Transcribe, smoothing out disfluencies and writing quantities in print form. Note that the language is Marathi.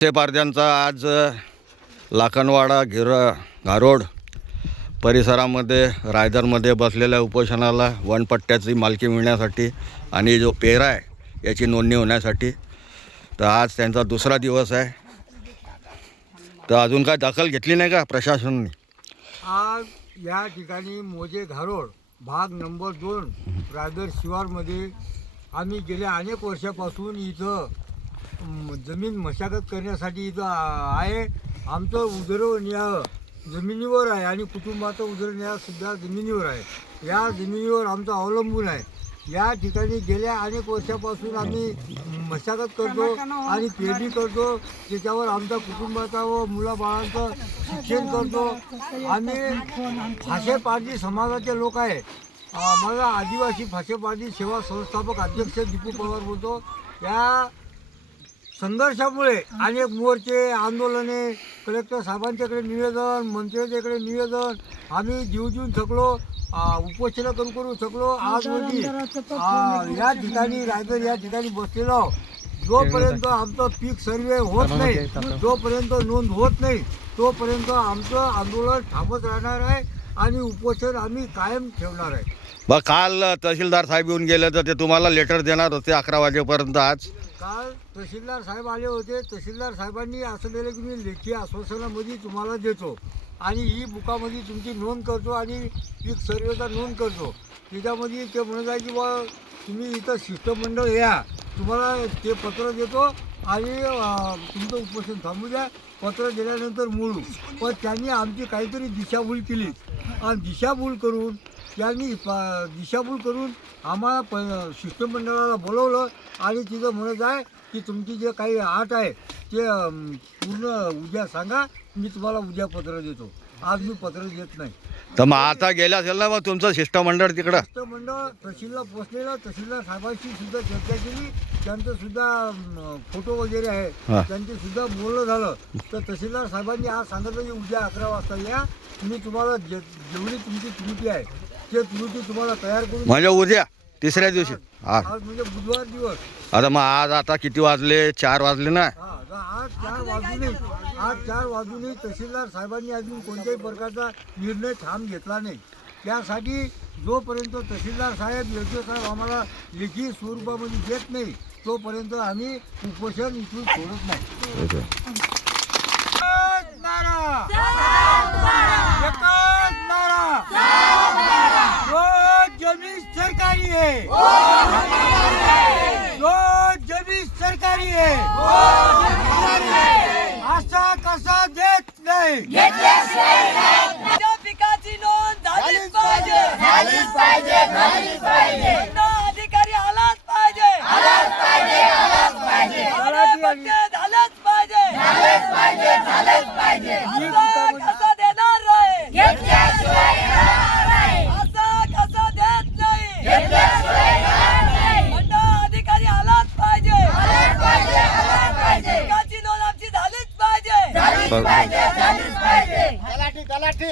मत्स्यपार्त्यांचा आज लाखनवाडा घारोड परिसरामध्ये रायदरमध्ये बसलेल्या उपोषणाला वनपट्ट्याची मालकी मिळण्यासाठी आणि जो पेरा आहे याची नोंदणी होण्यासाठी तर आज त्यांचा दुसरा दिवस आहे. तर अजून काय दखल घेतली नाही का प्रशासनाने? आज या ठिकाणी मोजे घारोड भाग नंबर 2 रायदर शिवारमध्ये आम्ही गेल्या अनेक वर्षापासून इथं जमीन मशागत करण्यासाठी इथं आहे. आमचं उदरनिर्वाह जमिनीवर आहे आणि कुटुंबाचा उदरनिर्वाहसुद्धा जमिनीवर आहे. या जमिनीवर आमचं अवलंबून आहे. या ठिकाणी गेल्या अनेक वर्षापासून आम्ही मशागत करतो आणि पेरणी करतो. त्याच्यावर आमच्या कुटुंबाचा व मुलाबाळांचं शिक्षण करतो. आम्ही फाशेपारधी समाजाचे लोक आहे. मला आदिवासी फाशेपारधी सेवा संस्थापक अध्यक्ष दीपू पवार बोलतो. या संघर्षामुळे अनेक मोर्चे आंदोलने कलेक्टर साहेबांच्याकडे निवेदन मंत्र्यांच्याकडे निवेदन आम्ही जीव जीवन थकलो. उपोषण करू शकलो. आज रोजी या ठिकाणी रायदर या ठिकाणी बसलेलो. जोपर्यंत आमचं पीक सर्वे होत नाही जोपर्यंत नोंद होत नाही तोपर्यंत आमचं आंदोलन थांबत राहणार आहे आणि उपोषण आम्ही कायम ठेवणार आहे. बघ काल तहसीलदार साहेब येऊन गेले तर ते तुम्हाला लेटर देणार होते 11 वाजेपर्यंत. आज काल तहसीलदार साहेब आले होते. तहसीलदार साहेबांनी असं दिलं की मी लेखी आश्वासनामध्ये तुम्हाला देतो आणि ही बुकामध्ये तुमची नोंद करतो आणि पीक सर्वेचा नोंद करतो. त्याच्यामध्ये ते म्हणत आहे की बा तुम्ही इथं शिष्टमंडळ या तुम्हाला ते पत्र देतो आणि तुमचं उपोषण थांबू द्या. पत्र दिल्यानंतर मुळू. पण त्यांनी आमची काहीतरी दिशाभूल केली आणि दिशाभूल करून आम्हाला शिष्टमंडळाला बोलवलं आणि तिथं म्हणत आहे की तुमची जे काही आट आहे ते पूर्ण उद्या सांगा. मी तुम्हाला उद्या पत्र देतो. आज मी पत्र देत नाही. तर मग आता गेला असेल ना मग तुमचं शिष्टमंडळ तिकडं? शिष्टमंडळ तहसीलला पोचलेलं. तहसीलदार साहेबांशी सुद्धा चर्चा केली. त्यांचं सुद्धा फोटो वगैरे आहे. त्यांचे सुद्धा बोलणं झालं. तर तहसीलदार साहेबांनी आज सांगितलं की उद्या 11 वाजता या. मी तुम्हाला जेवढी तुमची त्रुटी आहे ते त्रुटी तुम्हाला तयार करून म्हणजे उद्या तिसऱ्या दिवशी आज म्हणजे बुधवार दिवस. आता मग आता किती वाजले? 4 वाजले ना. आज 4 वाजूनही तहसीलदार साहेबांनी अजून कोणत्याही प्रकारचा निर्णय ठाम घेतला नाही. त्यासाठी जोपर्यंत तहसीलदार साहेब योग्य साहेब आम्हाला लेखी स्वरूपामध्ये देत नाही तोपर्यंत आम्ही उपोषण इथून सोडत नाही. जमीन सरकारी है. जमीन सरकारी है. असा कसा देत नाही. पिकाची नोंद झालीच पाहिजे. अधिकारी आलाच पाहिजे. झालंच पाहिजे. कसा देणार नाही. असं कसं देत नाही. अधिकारी आलाच पाहिजे. पिकाची नोंद आमची झालीच पाहिजे. बरोबर. तलाठी